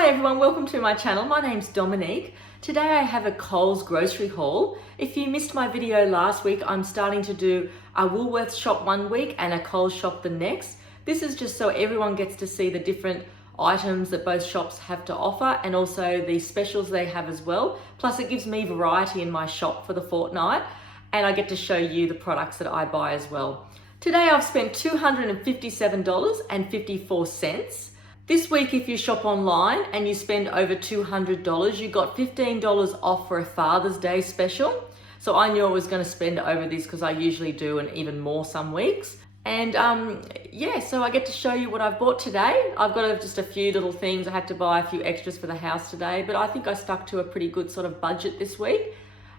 Hi everyone, welcome to my channel. My name's Dominique. Today I have a Coles grocery haul. If you missed my video last week, I'm starting to do a Woolworths shop one week and a Coles shop the next. This is just so everyone gets to see the different items that both shops have to offer and also the specials they have as well. Plus it gives me variety in my shop for the fortnight and I get to show you the products that I buy as well. Today I've spent $257.54. This week, if you shop online and you spend over $200, you got $15 off for a Father's Day special. So I knew I was going to spend over this because I usually do and even more some weeks. And yeah, so I get to show you what I've bought today. I've got just a few little things. I had to buy a few extras for the house today, but I think I stuck to a pretty good sort of budget this week.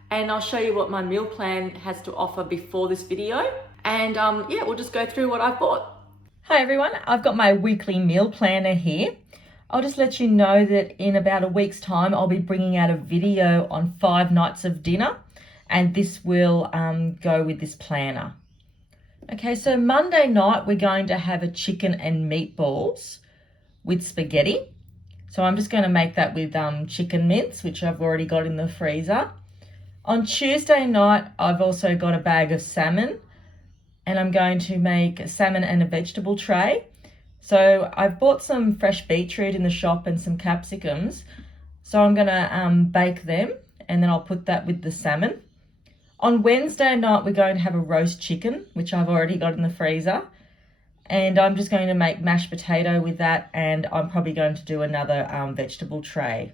And I'll show you what my meal plan has to offer before this video. And yeah, we'll just go through what I've bought. Hi everyone, I've got my weekly meal planner here. I'll just let you know that in about a week's time, I'll be bringing out a video on 5 nights of dinner, and this will go with this planner. Okay, so Monday night, we're going to have a chicken and meatballs with spaghetti. So I'm just going to make that with chicken mince, which I've already got in the freezer. On Tuesday night, I've also got a bag of salmon, and I'm going to make a salmon and a vegetable tray. So I've bought some fresh beetroot in the shop and some capsicums. So I'm gonna bake them and then I'll put that with the salmon. On Wednesday night, we're going to have a roast chicken, which I've already got in the freezer. And I'm just going to make mashed potato with that, and I'm probably going to do another vegetable tray.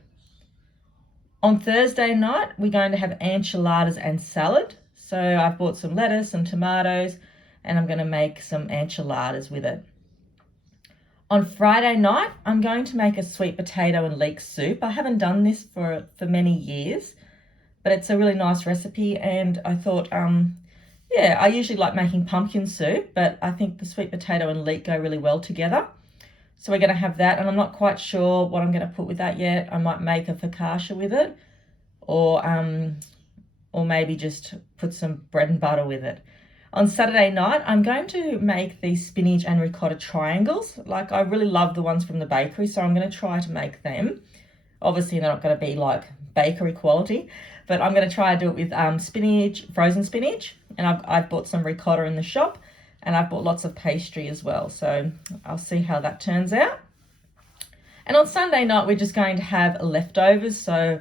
On Thursday night, we're going to have enchiladas and salad. So I've bought some lettuce and tomatoes, and I'm going to make some enchiladas with it. On Friday night, I'm going to make a sweet potato and leek soup. I haven't done this for many years, but it's a really nice recipe, and I thought, yeah, I usually like making pumpkin soup, but I think the sweet potato and leek go really well together. So we're going to have that, and I'm not quite sure what I'm going to put with that yet. I might make a focaccia with it, or maybe just put some bread and butter with it. On Saturday night, I'm going to make these spinach and ricotta triangles. Like, I really love the ones from the bakery, so I'm going to try to make them. Obviously, they're not going to be like bakery quality, but I'm going to try to do it with spinach, frozen spinach, and I've bought some ricotta in the shop, and I've bought lots of pastry as well, so I'll see how that turns out. And on Sunday night, we're just going to have leftovers, so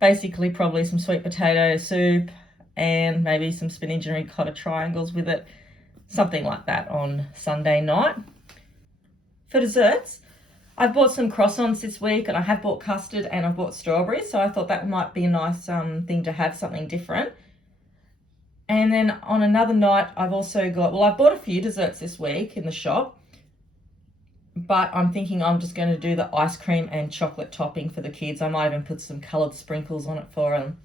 basically probably some sweet potato soup, and maybe some spinach and ricotta triangles with it, something like that on Sunday night. For desserts, I've bought some croissants this week, and I have bought custard and I've bought strawberries, so I thought that might be a nice thing to have, something different. And then on another night, I've also got, well, I've bought a few desserts this week in the shop, but I'm thinking I'm just going to do the ice cream and chocolate topping for the kids. I might even put some coloured sprinkles on it for them.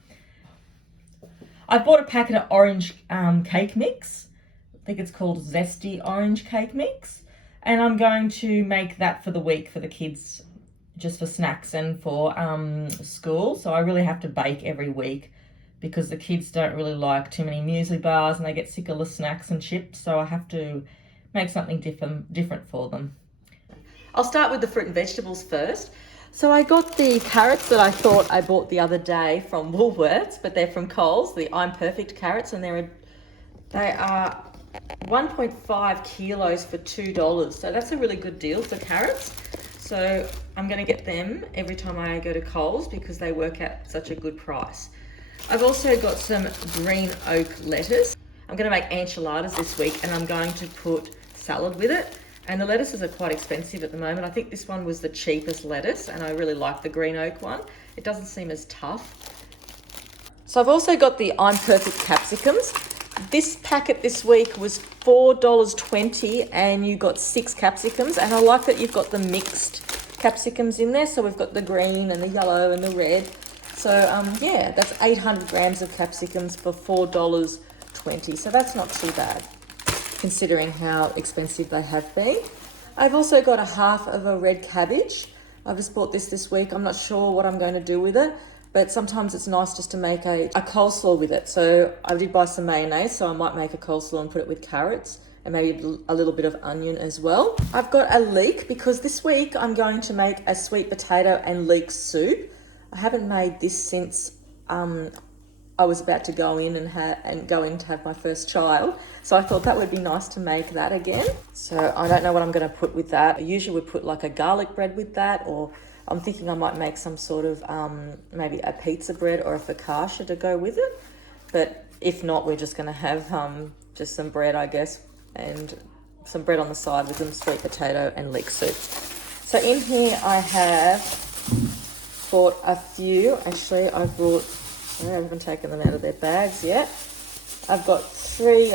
I bought a packet of orange cake mix. I think it's called Zesty Orange Cake Mix. And I'm going to make that for the week for the kids, just for snacks and for school. So I really have to bake every week because the kids don't really like too many muesli bars and they get sick of the snacks and chips. So I have to make something different for them. I'll start with the fruit and vegetables first. So I got the carrots that I thought I bought the other day from Woolworths, but they're from Coles, the I'm Perfect carrots, and they are 1.5 kilos for $2. So that's a really good deal for carrots. So I'm going to get them every time I go to Coles because they work at such a good price. I've also got some green oak lettuce. I'm going to make enchiladas this week, and I'm going to put salad with it. And the lettuces are quite expensive at the moment. I think this one was the cheapest lettuce, and I really like the green oak one. It doesn't seem as tough. So I've also got the I'm Perfect capsicums. This packet this week was $4.20, and you got 6 capsicums. And I like that you've got the mixed capsicums in there. So we've got the green and the yellow and the red. So yeah, that's 800 grams of capsicums for $4.20. So that's not too bad, considering how expensive they have been. I've also got a half of a red cabbage. I've just bought this week. I'm not sure what I'm going to do with it, but sometimes it's nice just to make a coleslaw with it. So I did buy some mayonnaise, so I might make a coleslaw and put it with carrots and maybe a little bit of onion as well. I've got a leek because this week I'm going to make a sweet potato and leek soup. I haven't made this since I was about to go in and go in to have my first child. So I thought that would be nice to make that again. So I don't know what I'm going to put with that. I usually would put like a garlic bread with that, or I'm thinking I might make some sort of maybe a pizza bread or a focaccia to go with it. But if not, we're just going to have just some bread, I guess, and some bread on the side with some sweet potato and leek soup. So in here I have bought a few. Actually, I haven't taken them out of their bags yet. I've got 3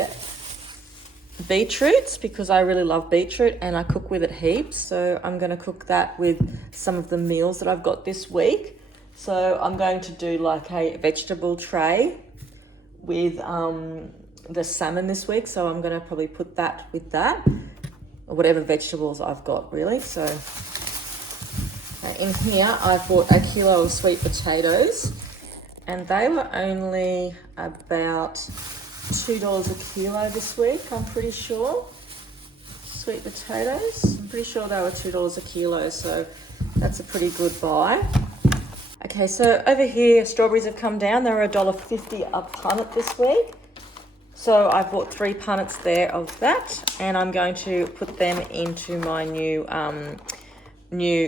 beetroots because I really love beetroot and I cook with it heaps. So I'm going to cook that with some of the meals that I've got this week. So I'm going to do like a vegetable tray with the salmon this week. So I'm going to probably put that with that, or whatever vegetables I've got really. So in here I bought a kilo of sweet potatoes, and they were only about $2 a kilo this week, I'm pretty sure. Sweet potatoes, I'm pretty sure they were $2 a kilo, so that's a pretty good buy. Okay, so over here, strawberries have come down. They're $1.50 a punnet this week. So I bought 3 punnets there of that, and I'm going to put them into my new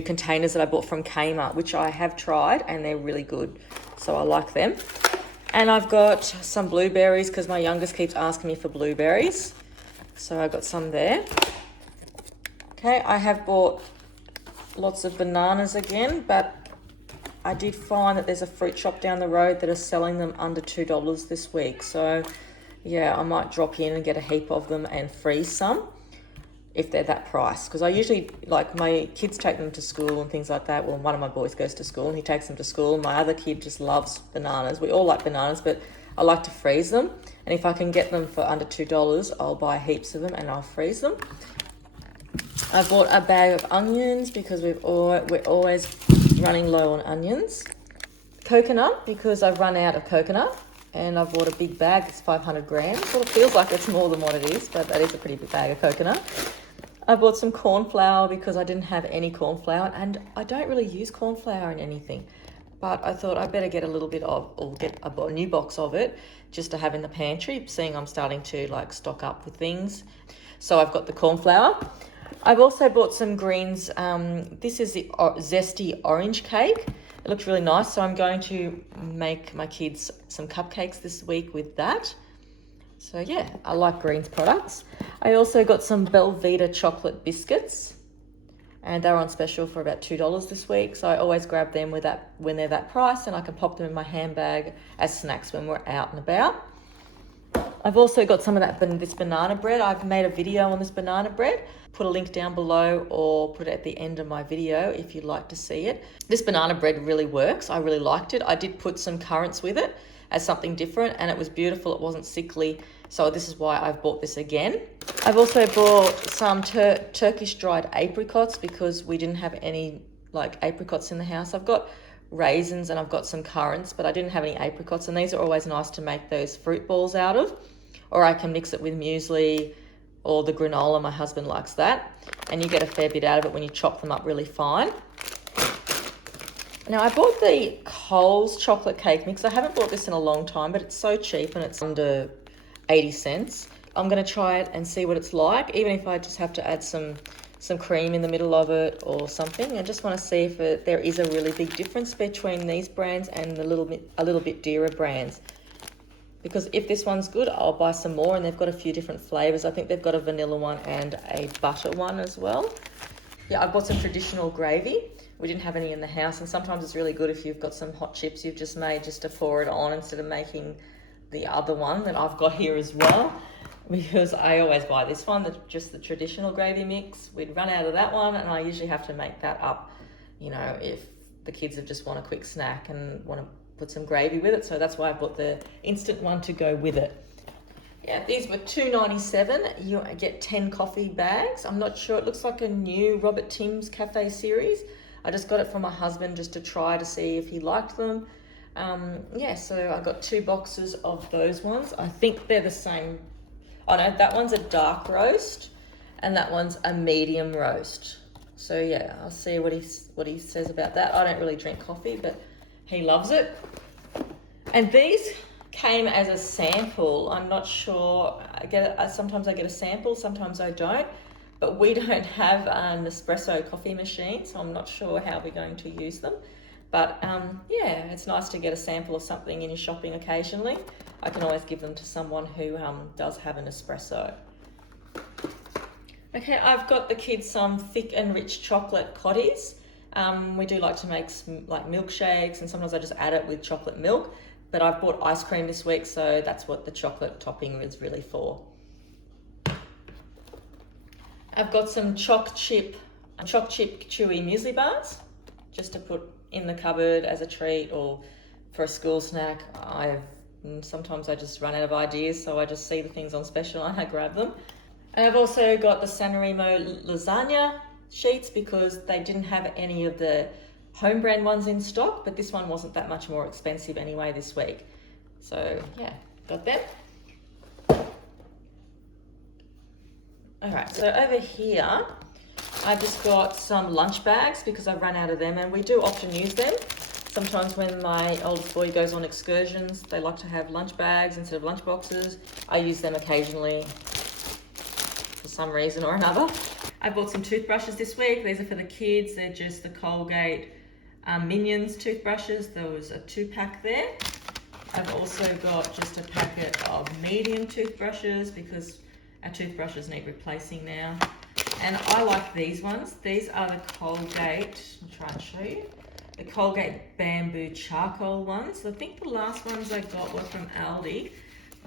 containers that I bought from Kmart, which I have tried, and they're really good. So I like them. And I've got some blueberries because my youngest keeps asking me for blueberries. So I got some there. Okay, I have bought lots of bananas again, but I did find that there's a fruit shop down the road that are selling them under $2 this week. So yeah, I might drop in and get a heap of them and freeze some if they're that price. Because I usually, like, my kids take them to school and things like that. Well, one of my boys goes to school and he takes them to school. My other kid just loves bananas. We all like bananas, but I like to freeze them. And if I can get them for under $2, I'll buy heaps of them and I'll freeze them. I bought a bag of onions because we're always running low on onions. Coconut, because I've run out of coconut. And I've bought a big bag, it's 500 grams. Well, it feels like it's more than what it is, but that is a pretty big bag of coconut. I bought some corn flour because I didn't have any corn flour, and I don't really use corn flour in anything. But I thought I'd better get a little bit of, or get a new box of it, just to have in the pantry, seeing I'm starting to like stock up with things. So I've got the corn flour. I've also bought some greens. This is the zesty orange cake. It looks really nice, so I'm going to make my kids some cupcakes this week with that. So yeah, I like greens products. I also got some Belvita chocolate biscuits, and they're on special for about $2 this week. So I always grab them with that when they're that price, and I can pop them in my handbag as snacks when we're out and about. I've also got some of this banana bread. I've made a video on this banana bread. Put a link down below or put it at the end of my video if you'd like to see it. This banana bread really works. I really liked it. I did put some currants with it as something different, and it was beautiful. It wasn't sickly. So this is why I've bought this again. I've also bought some Turkish dried apricots because we didn't have any like apricots in the house. I've got raisins and I've got some currants, but I didn't have any apricots, and these are always nice to make those fruit balls out of, or I can mix it with muesli or the granola. My husband likes that, and you get a fair bit out of it when you chop them up really fine. Now I bought the Coles chocolate cake mix. I haven't bought this in a long time, but it's so cheap and it's under 80 cents. I'm going to try it and see what it's like, even if I just have to add some cream in the middle of it or something. I just want to see if there is a really big difference between these brands and a little bit dearer brands. Because if this one's good, I'll buy some more, and they've got a few different flavors. I think they've got a vanilla one and a butter one as well. Yeah, I bought some traditional gravy. We didn't have any in the house, and sometimes it's really good if you've got some hot chips you've just made just to pour it on instead of making the other one that I've got here as well. Because I always buy this one, just the traditional gravy mix. We'd run out of that one, and I usually have to make that up, you know, if the kids have just want a quick snack and want to put some gravy with it. So that's why I bought the instant one to go with it. Yeah, these were $2.97. You get 10 coffee bags. I'm not sure, it looks like a new Robert Tim's Cafe series. I just got it for my husband just to try to see if he liked them. Yeah, so I got 2 boxes of those ones. I think they're the same. Oh no, that one's a dark roast and that one's a medium roast. So yeah, I'll see what he says about that. I don't really drink coffee, but he loves it. And these came as a sample. I'm not sure. Sometimes I get a sample, sometimes I don't. But we don't have an espresso coffee machine, so I'm not sure how we're going to use them. But yeah, it's nice to get a sample of something in your shopping occasionally. I can always give them to someone who does have an espresso. Okay, I've got the kids some thick and rich chocolate cotties. We do like to make like milkshakes, and sometimes I just add it with chocolate milk. But I've bought ice cream this week, so that's what the chocolate topping is really for. I've got some choc chip chewy muesli bars, just to put in the cupboard as a treat or for a school snack. Sometimes I just run out of ideas, so I just see the things on special and I grab them. And I've also got the Sanremo lasagna sheets because they didn't have any of the home brand ones in stock, but this one wasn't that much more expensive anyway this week. So yeah, got them. All right, so over here, I've just got some lunch bags because I've run out of them, and we do often use them. Sometimes when my oldest boy goes on excursions, they like to have lunch bags instead of lunch boxes. I use them occasionally for some reason or another. I bought some toothbrushes this week. These are for the kids. They're just the Colgate Minions toothbrushes. There was a 2-pack there. I've also got just a packet of medium toothbrushes because our toothbrushes need replacing now. And I like these ones. These are the Colgate, I'll try and show you, the Colgate Bamboo Charcoal ones. I think the last ones I got were from Aldi.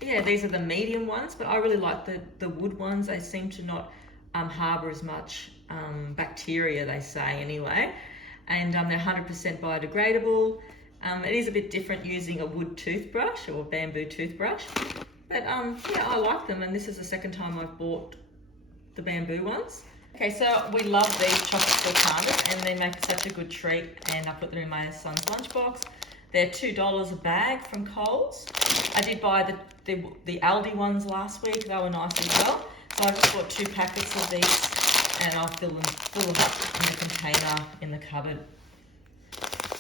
Yeah, these are the medium ones, but I really like the wood ones. They seem to not harbour as much bacteria, they say anyway. And they're 100% biodegradable. It is a bit different using a wood toothbrush or a bamboo toothbrush. But yeah, I like them, and this is the second time I've bought the bamboo ones. Okay, so we love these chocolate sultanas, and they make such a good treat, and I put them in my son's lunchbox. They're $2 a bag from Coles. I did buy the Aldi ones last week. They were nice as well. So I just bought 2 packets of these, and I'll fill them up in a container in the cupboard.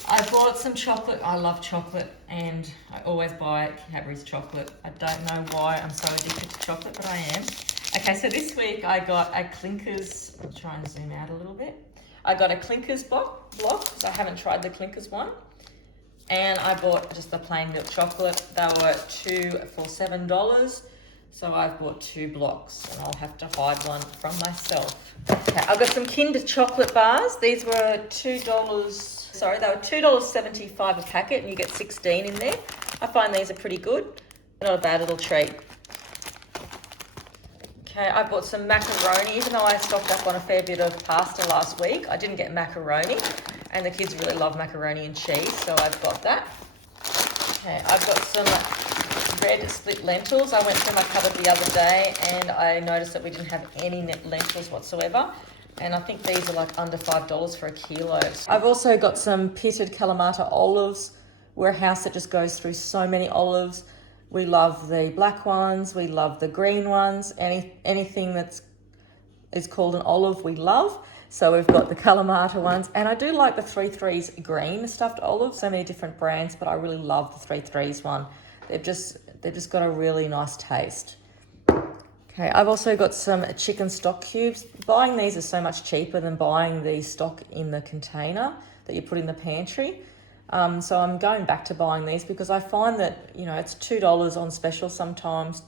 I bought some chocolate. I love chocolate, and I always buy Cadbury's chocolate. I don't know why I'm so addicted to chocolate, but I am. Okay, so this week I got a Clinkers. I'll try and zoom out a little bit. I got a Clinkers block because I haven't tried the Clinkers one. And I bought just the plain milk chocolate. They were 2 for $7. So I've bought 2 blocks, and I'll have to hide one from myself. Okay, I've got some Kinder chocolate bars. These were $2. Sorry, they were $2.75 a packet, and you get 16 in there. I find these are pretty good. Not a bad little treat. Okay, I bought some macaroni. Even though I stocked up on a fair bit of pasta last week, I didn't get macaroni, and the kids really love macaroni and cheese, so I've got that. Okay, I've got some red split lentils. I went through my cupboard the other day, and I noticed that we didn't have any lentils whatsoever. And I think these are like under $5 for a kilo. I've also got some pitted Kalamata olives. We're a house that just goes through so many olives. We love the black ones. We love the green ones. Anything is called an olive, we love. So we've got the Kalamata ones. And I do like the 3-3's green stuffed olives. So many different brands, but I really love the 3-3's one. They've just got a really nice taste. Okay, I've also got some chicken stock cubes. Buying these is so much cheaper than buying the stock in the container that you put in the pantry. So I'm going back to buying these because I find that, you know, it's $2 on special sometimes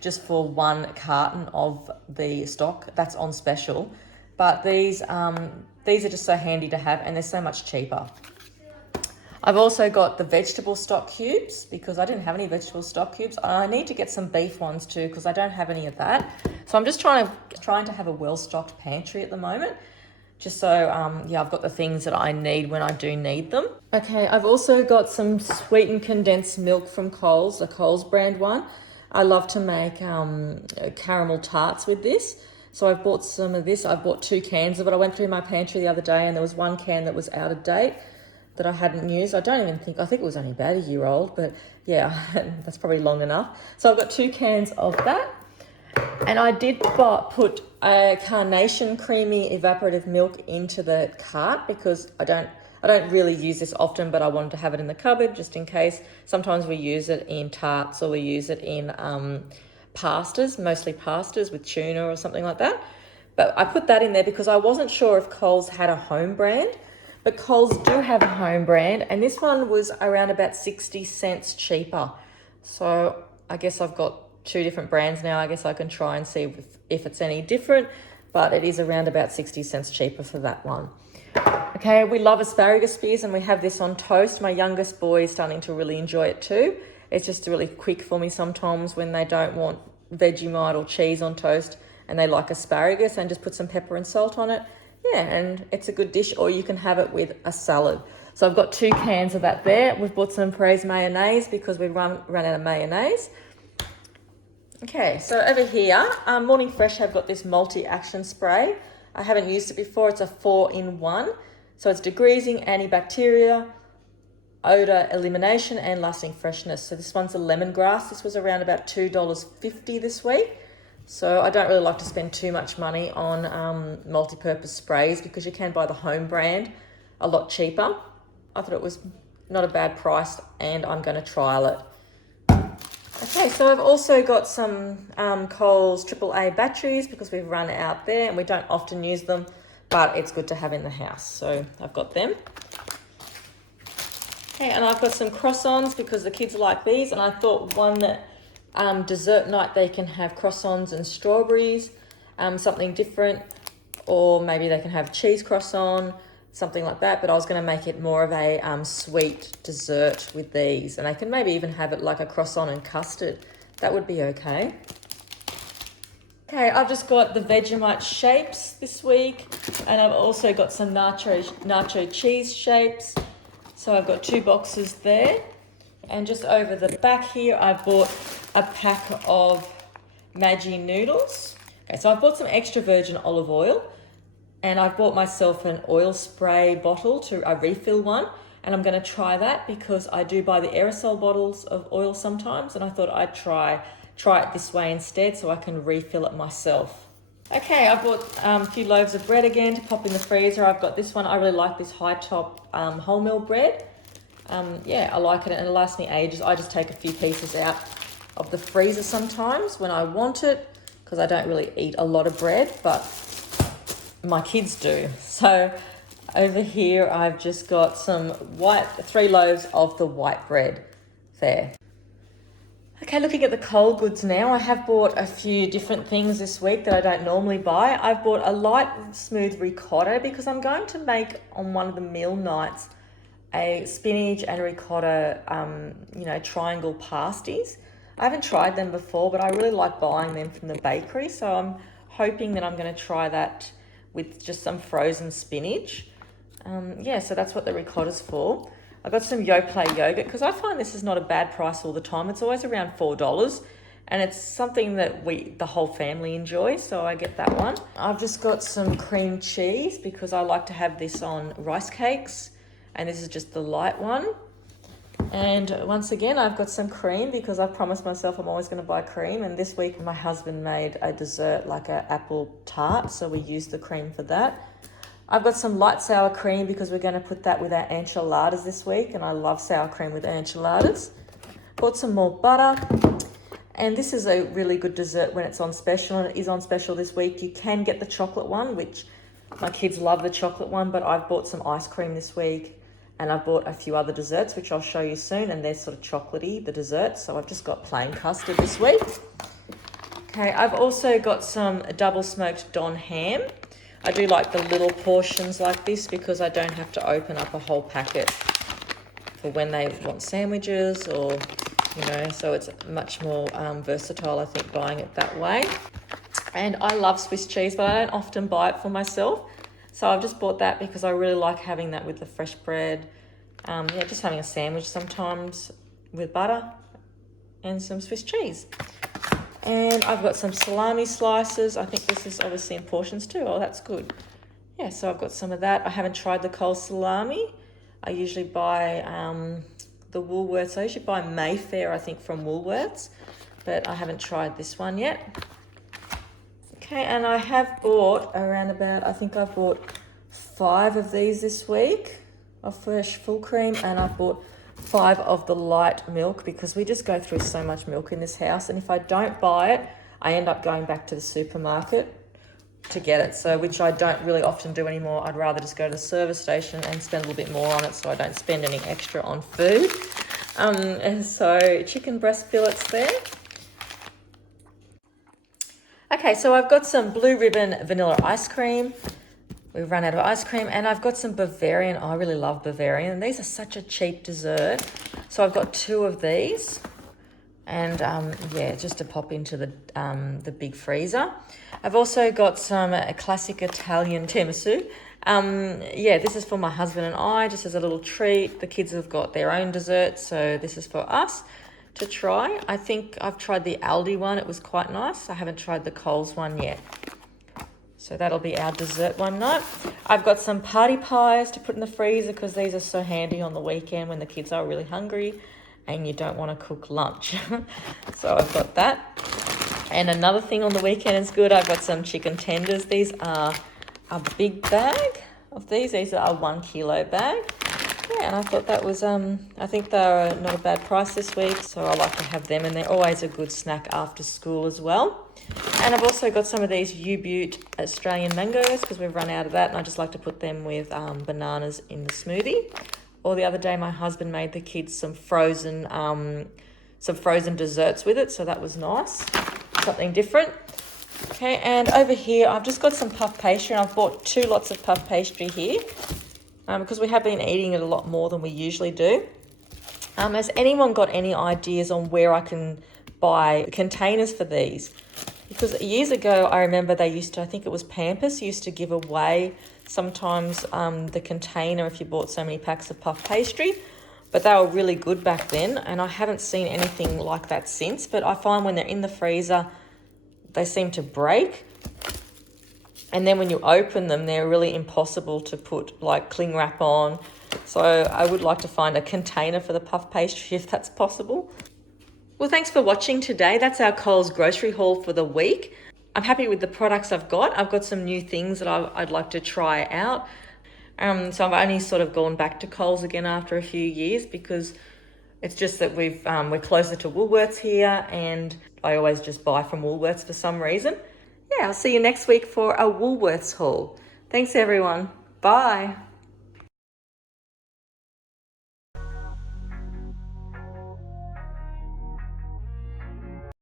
just for 1 carton of the stock that's on special. But these are just so handy to have, and they're so much cheaper. I've also got the vegetable stock cubes because I didn't have any vegetable stock cubes. I need to get some beef ones too because I don't have any of that. So I'm just trying to have a well-stocked pantry at the moment. Just so, yeah, I've got the things that I need when I do need them. Okay, I've also got some sweetened condensed milk from Coles, the Coles brand one. I love to make caramel tarts with this. So I've bought some of this. I've bought 2 cans of it. I went through my pantry the other day and there was 1 can that was out of date that I hadn't used. I think it was only about a year old, but yeah, that's probably long enough. So I've got 2 cans of that. And I did put a carnation creamy evaporative milk into the cart because I don't really use this often, but I wanted to have it in the cupboard just in case. Sometimes we use it in tarts or we use it in pastas, mostly pastas with tuna or something like that. But I put that in there because I wasn't sure if Coles had a home brand, but Coles do have a home brand, and this one was around about 60 cents cheaper. So I guess I've got two different brands now. I guess I can try and see if it's any different, but it is around about 60 cents cheaper for that one. Okay, we love asparagus spears and we have this on toast. My youngest boy is starting to really enjoy it too. It's just really quick for me sometimes when they don't want Vegemite or cheese on toast and they like asparagus, and just put some pepper and salt on it. Yeah, and it's a good dish, or you can have it with a salad. So I've got 2 cans of that there. We've bought some Praise mayonnaise because we run out of mayonnaise. Okay, so over here, Morning Fresh have got this multi-action spray. I haven't used it before. It's a 4-in-1. So it's degreasing, antibacterial, odor elimination, and lasting freshness. So this one's a lemongrass. This was around about $2.50 this week. So I don't really like to spend too much money on multi-purpose sprays because you can buy the home brand a lot cheaper. I thought it was not a bad price, and I'm going to trial it. Okay, so I've also got some Coles AAA batteries because we've run out there and we don't often use them, but it's good to have in the house. So I've got them. Okay, and I've got some croissants because the kids like these, and I thought one that dessert night they can have croissants and strawberries, something different, or maybe they can have cheese croissant, something like that. But I was going to make it more of a sweet dessert with these, and I can maybe even have it like a croissant and custard. That would be okay. Okay, I've just got the Vegemite shapes this week, and I've also got some nacho cheese shapes. So I've got 2 boxes there, and just over the back here I bought a pack of Maggi noodles. Okay, so I bought some extra virgin olive oil, and I've bought myself an oil spray bottle, a refill one, and I'm going to try that because I do buy the aerosol bottles of oil sometimes, and I thought I'd try it this way instead so I can refill it myself. Okay, I bought a few loaves of bread again to pop in the freezer. I've got this one. I really like this high top wholemeal bread. Yeah, I like it and it lasts me ages. I just take a few pieces out of the freezer sometimes when I want it because I don't really eat a lot of bread, but my kids do. So over here I've just got some 3 loaves of the white bread there. Okay, looking at the cold goods now, I have bought a few different things this week that I don't normally buy. I've bought a light smooth ricotta because I'm going to make on one of the meal nights a spinach and ricotta, triangle pasties. I haven't tried them before, but I really like buying them from the bakery. So I'm hoping that I'm going to try that with just some frozen spinach. So that's what the ricotta's for. I got some Yoplait yogurt because I find this is not a bad price all the time. It's always around $4, and it's something that the whole family enjoy, so I get that one. I've just got some cream cheese because I like to have this on rice cakes, and this is just the light one. And once again, I've got some cream because I promised myself I'm always going to buy cream, and this week my husband made a dessert like an apple tart, so we used the cream for that. I've got some light sour cream because we're going to put that with our enchiladas this week, and I love sour cream with enchiladas. Bought some more butter, and this is a really good dessert when it's on special, and it is on special this week. You can get the chocolate one, which my kids love the chocolate one, but I've bought some ice cream this week, and I've bought a few other desserts, which I'll show you soon, and they're sort of chocolatey, the desserts, so I've just got plain custard this week. Okay, I've also got some double smoked Don ham. I do like the little portions like this because I don't have to open up a whole packet for when they want sandwiches or, so it's much more versatile, I think, buying it that way. And I love Swiss cheese, but I don't often buy it for myself. So I've just bought that because I really like having that with the fresh bread. Just having a sandwich sometimes with butter and some Swiss cheese. And I've got some salami slices. I think this is obviously in portions too. Oh, that's good. Yeah, so I've got some of that. I haven't tried the Coles salami. I usually buy the Woolworths. I usually buy Mayfair, I think, from Woolworths, but I haven't tried this one yet. Okay, and I have bought around about, I think I've bought 5 of these this week of fresh full cream, and I've bought 5 of the light milk because we just go through so much milk in this house, and if I don't buy it, I end up going back to the supermarket to get it, so which I don't really often do anymore. I'd rather just go to the service station and spend a little bit more on it so I don't spend any extra on food. And so chicken breast fillets there. Okay, so I've got some Blue Ribbon vanilla ice cream. We've run out of ice cream, and I've got some Bavarian. I really love Bavarian. These are such a cheap dessert. So I've got 2 of these, and yeah, just to pop into the big freezer. I've also got some classic Italian tiramisu. Yeah, this is for my husband and I, just as a little treat. The kids have got their own dessert, so this is for us to try. I think I've tried the Aldi one. It was quite nice. I haven't tried the Coles one yet. So that'll be our dessert one night. I've got some party pies to put in the freezer because these are so handy on the weekend when the kids are really hungry and you don't want to cook lunch. So I've got that. And another thing on the weekend is good. I've got some chicken tenders. These are a big bag of these. These are a 1 kilo bag. Yeah, and I thought that was, I think they're not a bad price this week, so I like to have them, and they're always a good snack after school as well. And I've also got some of these U-Butte Australian mangoes because we've run out of that, and I just like to put them with bananas in the smoothie. Or the other day, my husband made the kids some frozen desserts with it, so that was nice, something different. Okay, and over here, I've just got some puff pastry, and I've bought 2 lots of puff pastry here. Because we have been eating it a lot more than we usually do. Has anyone got any ideas on where I can buy containers for these? Because years ago, I remember they used to, I think it was Pampers, used to give away sometimes the container if you bought so many packs of puff pastry. But they were really good back then, and I haven't seen anything like that since. But I find when they're in the freezer, they seem to break. And then when you open them, they're really impossible to put like cling wrap on. So I would like to find a container for the puff pastry if that's possible. Well, thanks for watching today. That's our Coles grocery haul for the week. I'm happy with the products I've got. I've got some new things that I'd like to try out. So I've only sort of gone back to Coles again after a few years because it's just that we're closer to Woolworths here, and I always just buy from Woolworths for some reason. Yeah, I'll see you next week for a Woolworths haul. Thanks, everyone. Bye.